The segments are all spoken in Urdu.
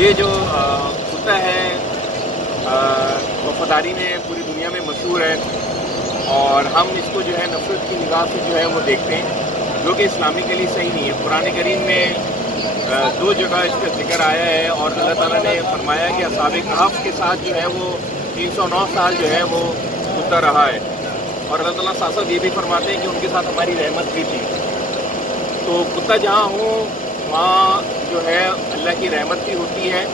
یہ جو کتا ہے وفاداری میں پوری دنیا میں مشہور ہے، اور ہم اس کو جو ہے نفرت کی نگاہ سے جو ہے وہ دیکھتے ہیں، جو کہ اسلامی کے لیے صحیح نہیں ہے۔ قرآن کریم میں دو جگہ اس کا ذکر آیا ہے، اور اللہ تعالیٰ نے فرمایا کہ اصحاب کہف کے ساتھ جو ہے وہ 309 سال جو ہے وہ کتا رہا ہے، اور اللہ تعالیٰ ساتھ ساتھ یہ بھی فرماتے ہیں کہ ان کے ساتھ ہماری رحمت بھی تھی۔ تو کتا جہاں ہو وہاں جو ہے اللہ کی رحمت بھی ہوتی ہے،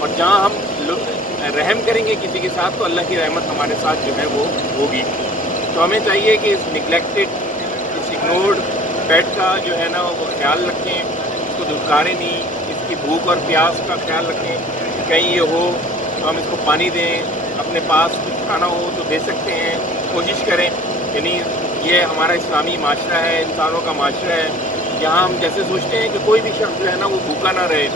اور جہاں ہم رحم کریں گے کسی کے ساتھ تو اللہ کی رحمت ہمارے ساتھ جو ہے وہ ہوگی۔ تو ہمیں چاہیے کہ اس نگلیکٹڈ، اس اگنورڈ پیٹ کا جو ہے نا وہ خیال رکھیں، اس کو دھتکاریں نہیں، اس کی بھوک اور پیاس کا خیال رکھیں، کہیں یہ ہو تو ہم اس کو پانی دیں، اپنے پاس کچھ کھانا ہو تو دے سکتے ہیں، کوشش کریں۔ یعنی یہ ہمارا اسلامی معاشرہ ہے، انسانوں کا معاشرہ ہے، یہاں ہم جیسے سوچتے ہیں کہ کوئی بھی شخص جو ہے نا وہ بھوکا نہ رہے،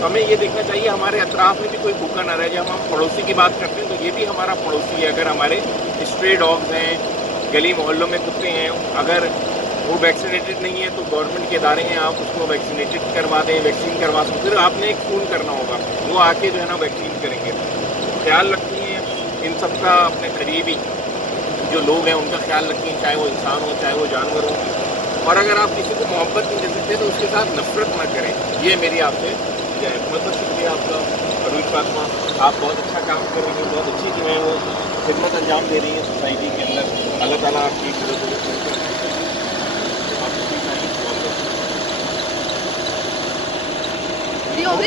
تو ہمیں یہ دیکھنا چاہیے ہمارے اطراف میں بھی کوئی بھوکا نہ رہے۔ جب ہم پڑوسی کی بات کرتے ہیں تو یہ بھی ہمارا پڑوسی ہے۔ اگر ہمارے اسٹرے ڈاگز ہیں، گلی محلوں میں کتے ہیں، اگر وہ ویکسینیٹڈ نہیں ہے تو گورنمنٹ کے ادارے ہیں، آپ اس کو ویکسینیٹڈ کروا دیں، ویکسین کروا دیں، پھر آپ نے ایک فون کرنا ہوگا، وہ آ کے جو ہے نا ویکسین کریں گے۔ خیال رکھیے ان سب کا، اپنے قریبی جو لوگ ہیں ان کا خیال رکھیں، چاہے وہ انسان ہو چاہے وہ جانور ہو، اور اگر آپ کسی کو محبت نہیں دے سکتے تو اس کے ساتھ نفرت نہ کریں۔ یہ میری آپ سے بہت بہت شکریہ آپ کا عروج فاطمہ، آپ بہت اچھا کام کر رہی ہیں، بہت اچھی جو ہے وہ خدمت انجام دے رہی ہیں سوسائٹی کے اندر۔ اللہ تعالیٰ آپ کی